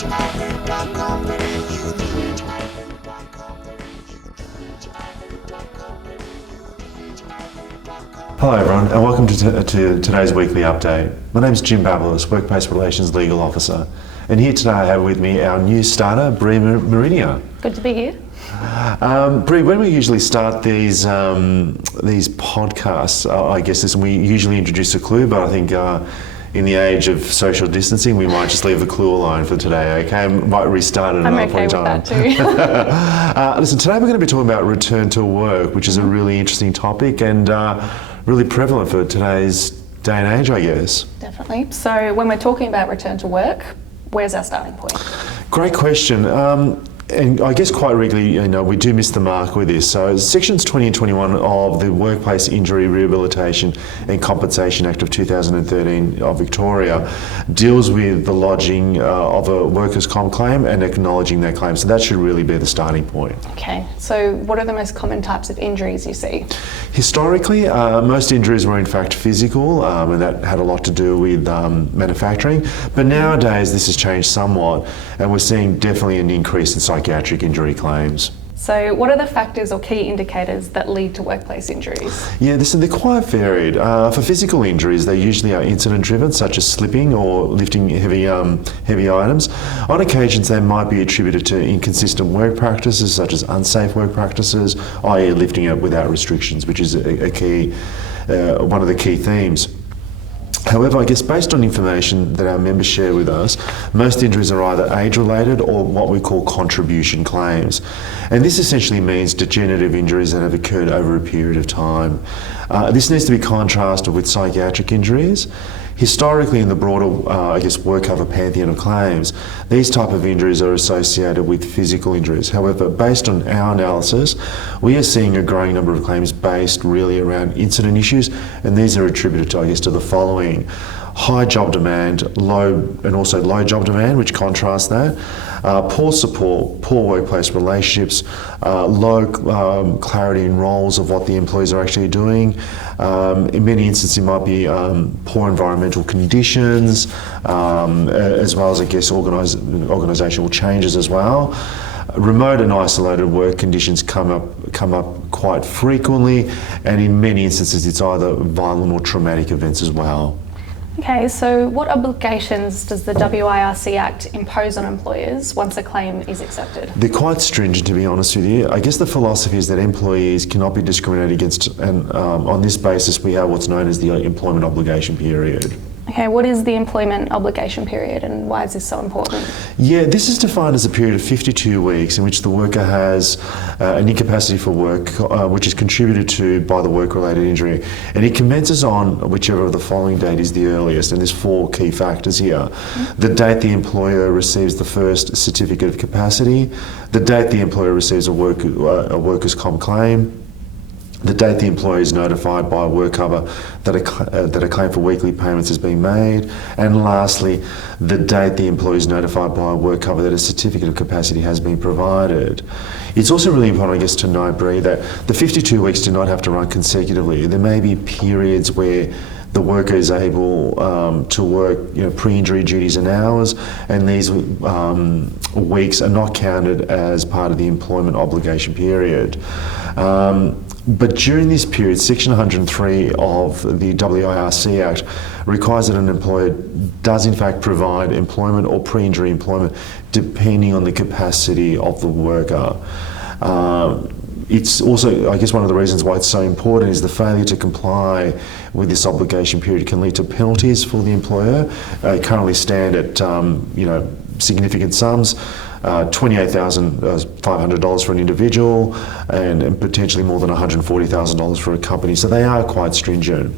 Hello everyone and welcome to today's weekly update. My name is Jim Babalis, Workplace Relations Legal Officer, and here today I have with me our new starter, Bree Marinier. Good to be here. Bree, when we usually start these podcasts, I guess we usually introduce a clue, but I think in the age of social distancing, we might just leave the clue alone for today, okay? Might restart at another point in time. I'm okay with that too. Listen, today we're going to be talking about return to work, which is a really interesting topic and really prevalent for today's day and age, I guess. Definitely. So when we're talking about return to work, where's our starting point? Great question. And I guess quite regularly, we do miss the mark with this. So sections 20 and 21 of the Workplace Injury Rehabilitation and Compensation Act of 2013 of Victoria deals with the lodging of a workers' comp claim and acknowledging that claim. So that should really be the starting point. Okay, so what are the most common types of injuries you see? Historically, most injuries were in fact physical, and that had a lot to do with manufacturing. But nowadays this has changed somewhat, and we're seeing definitely an increase in psychiatric injury claims. So what are the factors or key indicators that lead to workplace injuries? Yeah, they're quite varied. For physical injuries, they usually are incident driven, such as slipping or lifting heavy items. On occasions, they might be attributed to inconsistent work practices, such as unsafe work practices, i.e. lifting it without restrictions, which is one of the key themes. However, I guess based on information that our members share with us, most injuries are either age-related or what we call contribution claims. And this essentially means degenerative injuries that have occurred over a period of time. This needs to be contrasted with psychiatric injuries. Historically, in the broader, work cover pantheon of claims, these type of injuries are associated with physical injuries. However, based on our analysis, we are seeing a growing number of claims based really around incident issues, and these are attributed to the following: high job demand, low job demand, which contrasts that, poor support, poor workplace relationships, low clarity in roles of what the employees are actually doing. In many instances, it might be poor environmental conditions, as well as, organisational changes as well. Remote and isolated work conditions come up quite frequently, and in many instances, it's either violent or traumatic events as well. Okay, so what obligations does the VHIA Act impose on employers once a claim is accepted? They're quite stringent, to be honest with you. I guess the philosophy is that employees cannot be discriminated against, and on this basis we have what's known as the employment obligation period. Okay, what is the employment obligation period and why is this so important? Yeah, this is defined as a period of 52 weeks in which the worker has an incapacity for work which is contributed to by the work-related injury, and it commences on whichever of the following date is the earliest, and there's four key factors here. Mm-hmm. The date the employer receives the first certificate of capacity, the date the employer receives a workers' comp claim, the date the employee is notified by work cover that a claim for weekly payments has been made, and lastly, the date the employee is notified by work cover that a certificate of capacity has been provided. It's also really important, I guess, to note, Bree, that the 52 weeks do not have to run consecutively. There may be periods where the worker is able to work pre-injury duties and hours, and these weeks are not counted as part of the employment obligation period. But during this period, Section 103 of the VHIA Act requires that an employer does in fact provide employment or pre-injury employment depending on the capacity of the worker. It's also, I guess, one of the reasons why it's so important is the failure to comply with this obligation period can lead to penalties for the employer. Currently stand at significant sums. $28,500 for an individual and potentially more than $140,000 for a company. So they are quite stringent.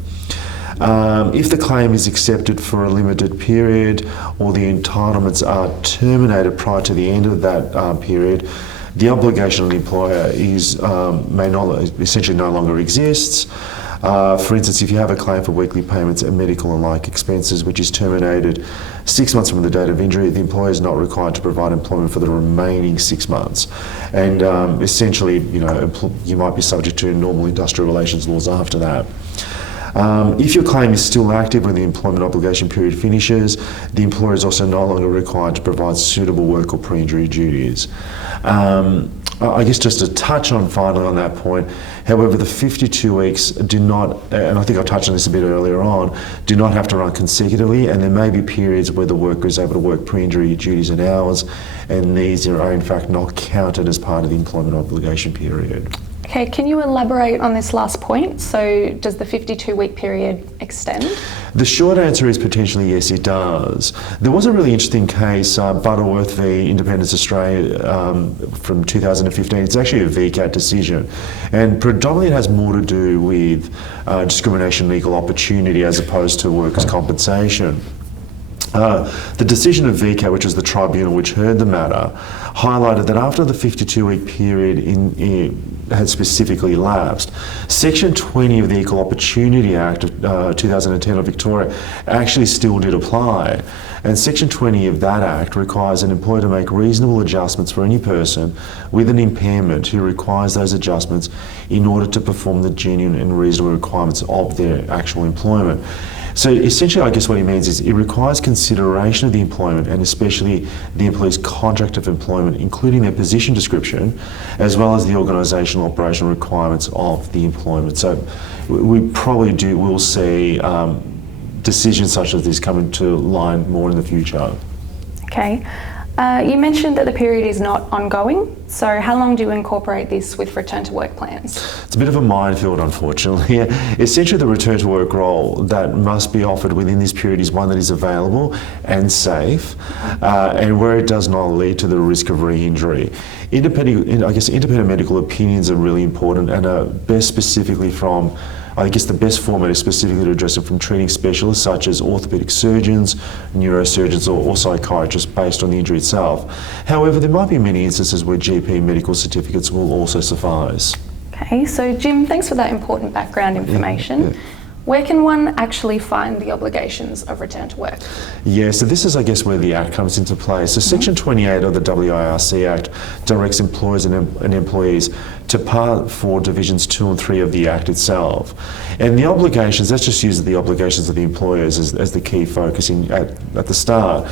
If the claim is accepted for a limited period or the entitlements are terminated prior to the end of that period, the obligation on the employer essentially no longer exists. For instance, if you have a claim for weekly payments and medical and like expenses which is terminated 6 months from the date of injury, the employer is not required to provide employment for the remaining 6 months. And essentially, you might be subject to normal industrial relations laws after that. If your claim is still active when the employment obligation period finishes, the employer is also no longer required to provide suitable work or pre-injury duties. I guess just to touch on finally on that point, however, the 52 weeks do not, and I think I touched on this a bit earlier on, do not have to run consecutively, and there may be periods where the worker is able to work pre-injury duties and hours, and these are in fact not counted as part of the employment obligation period. Okay, can you elaborate on this last point? So does the 52-week period extend? The short answer is potentially yes, it does. There was a really interesting case, Butterworth v Independence Australia from 2015. It's actually a VCAT decision, and predominantly it has more to do with discrimination and equal opportunity as opposed to workers' compensation. The decision of VCAT, which was the tribunal which heard the matter, highlighted that after the 52-week period had specifically lapsed, Section 20 of the Equal Opportunity Act of 2010 of Victoria actually still did apply. And Section 20 of that Act requires an employer to make reasonable adjustments for any person with an impairment who requires those adjustments in order to perform the genuine and reasonable requirements of their actual employment. So essentially, I guess what he means is it requires consideration of the employment, and especially the employee's contract of employment, including their position description, as well as the organisational operational requirements of the employment. So we probably will see decisions such as this come into line more in the future. Okay. You mentioned that the period is not ongoing, so how long do you incorporate this with return to work plans? It's a bit of a minefield, unfortunately. Essentially, the return to work role that must be offered within this period is one that is available and safe, and where it does not lead to the risk of re-injury. Independent medical opinions are really important and are best specifically from, I guess the best format is specifically to address it from treating specialists such as orthopaedic surgeons, neurosurgeons or psychiatrists based on the injury itself. However, there might be many instances where GP medical certificates will also suffice. Okay, so Jim, thanks for that important background information. Yeah. Where can one actually find the obligations of return to work? Yeah, so this is, I guess, where the Act comes into play. So Section 28 of the VHIA Act directs employers and employees to Part 4 Divisions 2 and 3 of the Act itself. And the obligations, let's just use the obligations of the employers as the key focus at the start,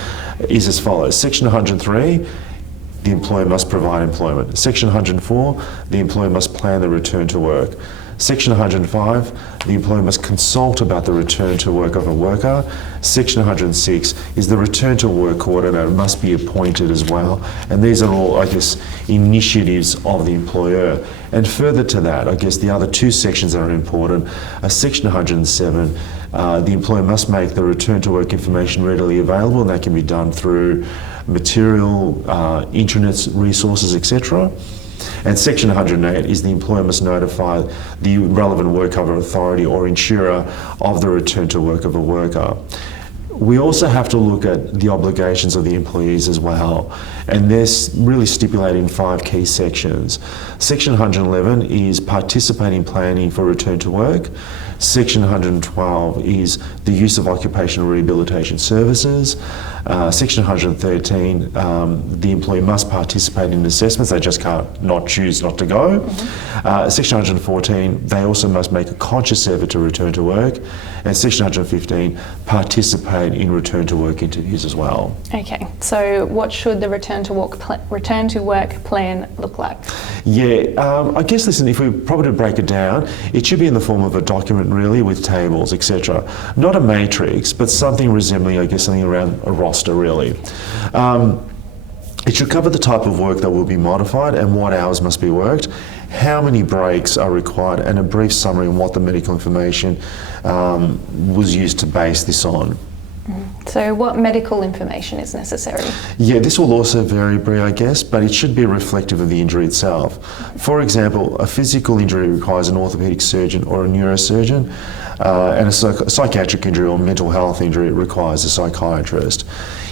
is as follows. Section 103, the employer must provide employment. Section 104, the employer must plan the return to work. Section 105, the employer must consult about the return to work of a worker. Section 106 is the return to work coordinator must be appointed as well. And these are all, I guess, initiatives of the employer. And further to that, I guess the other two sections that are important are Section 107, the employer must make the return to work information readily available, and that can be done through material, intranet resources, etc. And Section 108 is the employer must notify the relevant work cover authority or insurer of the return to work of a worker. We also have to look at the obligations of the employees as well, and they're really stipulated in 5 key sections. Section 111 is participating in planning for return to work. Section 112 is the use of occupational rehabilitation services. Section 113, the employee must participate in assessments, they just can't not choose not to go. Section 114, they also must make a conscious effort to return to work. And Section 115, participate in return to work interviews as well. Okay, so what should the return to work plan look like? Yeah, I guess, listen, if we probably break it down, it should be in the form of a document really with tables, etc. Not a matrix, but something resembling, I guess, something around a roster really. It should cover the type of work that will be modified and what hours must be worked, how many breaks are required, and a brief summary on what the medical information was used to base this on. So what medical information is necessary? Yeah, this will also vary, Bree, I guess, but it should be reflective of the injury itself. For example, a physical injury requires an orthopaedic surgeon or a neurosurgeon, and a psychiatric injury or mental health injury requires a psychiatrist.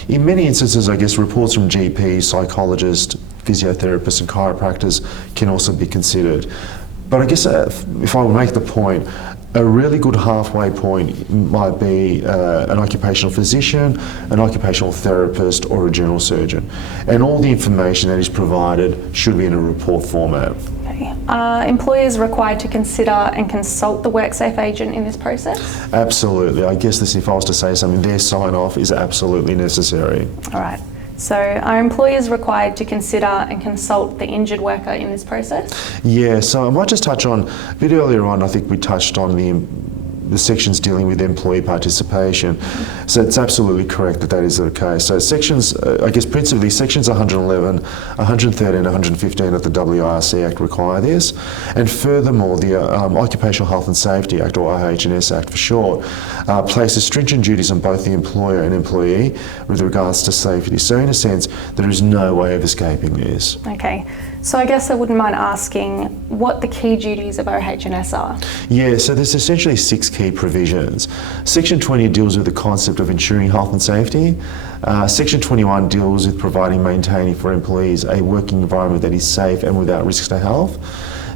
In many instances, I guess, reports from GPs, psychologists, physiotherapists and chiropractors can also be considered. But I guess if I would make the point, A really good halfway point might be an occupational physician, an occupational therapist, or a general surgeon. And all the information that is provided should be in a report format. Okay. Are employers required to consider and consult the WorkSafe agent in this process? Absolutely. I guess this, if I was to say something, their sign-off is absolutely necessary. All right. So are employers required to consider and consult the injured worker in this process? Yeah, so I might just touch on, a bit earlier on, I think we touched on the sections dealing with employee participation. So it's absolutely correct that is the case. So sections, I guess principally sections 111, 113, 115 of the WIRC Act require this. And furthermore, the Occupational Health and Safety Act, or OH&S Act for short, places stringent duties on both the employer and employee with regards to safety. So in a sense, there is no way of escaping this. Okay. So I guess I wouldn't mind asking what the key duties of OH&S are. Yeah, so there's essentially 6 key provisions. Section 20 deals with the concept of ensuring health and safety. Section 21 deals with providing, maintaining for employees a working environment that is safe and without risks to health.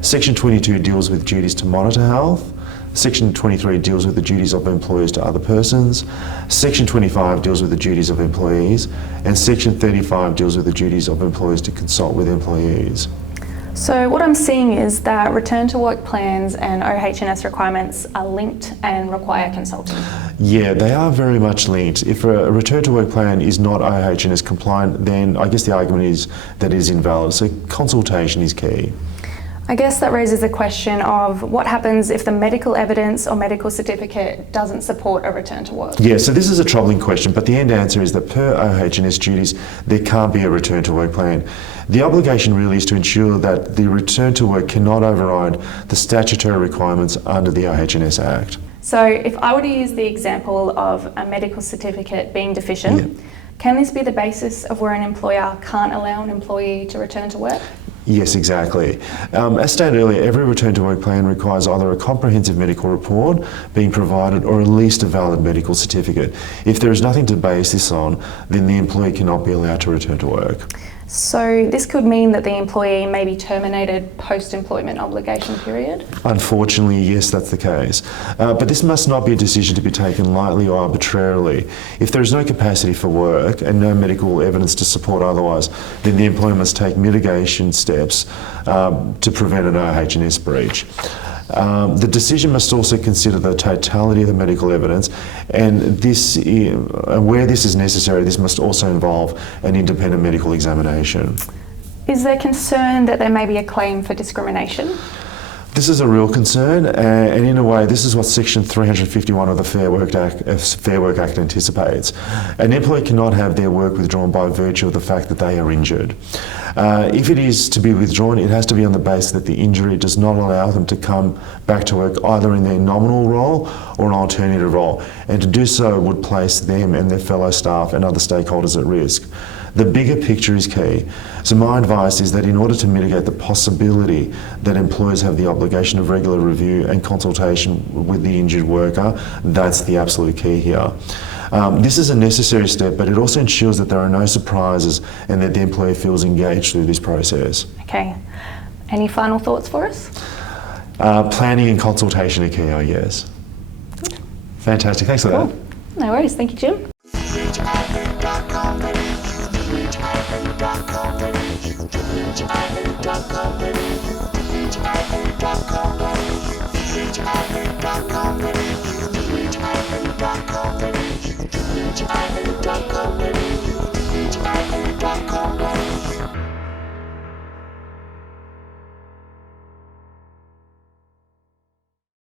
Section 22 deals with duties to monitor health. Section 23 deals with the duties of employers to other persons. Section 25 deals with the duties of employees. And Section 35 deals with the duties of employers to consult with employees. So what I'm seeing is that return to work plans and OH&S requirements are linked and require consulting. Yeah, they are very much linked. If a return to work plan is not OH&S compliant, then I guess the argument is that it is invalid. So consultation is key. I guess that raises the question of what happens if the medical evidence or medical certificate doesn't support a return to work? Yeah, so this is a troubling question, but the end answer is that per OH&S duties, there can't be a return to work plan. The obligation really is to ensure that the return to work cannot override the statutory requirements under the OH&S Act. So if I were to use the example of a medical certificate being deficient, can this be the basis of where an employer can't allow an employee to return to work? Yes, exactly. As stated earlier, every return to work plan requires either a comprehensive medical report being provided or at least a valid medical certificate. If there is nothing to base this on, then the employee cannot be allowed to return to work. So this could mean that the employee may be terminated post-employment obligation period? Unfortunately, yes, that's the case. But this must not be a decision to be taken lightly or arbitrarily. If there is no capacity for work and no medical evidence to support otherwise, then the employer must take mitigation steps to prevent an OH&S breach. The decision must also consider the totality of the medical evidence, and where this is necessary, this must also involve an independent medical examination. Is there concern that there may be a claim for discrimination? This is a real concern, and in a way, this is what Section 351 of the Fair Work Act anticipates. An employee cannot have their work withdrawn by virtue of the fact that they are injured. If it is to be withdrawn, it has to be on the basis that the injury does not allow them to come back to work either in their nominal role or an alternative role, and to do so would place them and their fellow staff and other stakeholders at risk. The bigger picture is key. So my advice is that in order to mitigate the possibility that employers have the obligation of regular review and consultation with the injured worker, that's the absolute key here. This is a necessary step, but it also ensures that there are no surprises and that the employee feels engaged through this process. Okay. Any final thoughts for us? Planning and consultation are key, I guess. Fantastic. Thanks for that. No worries. Thank you, Jim. VHIA.com.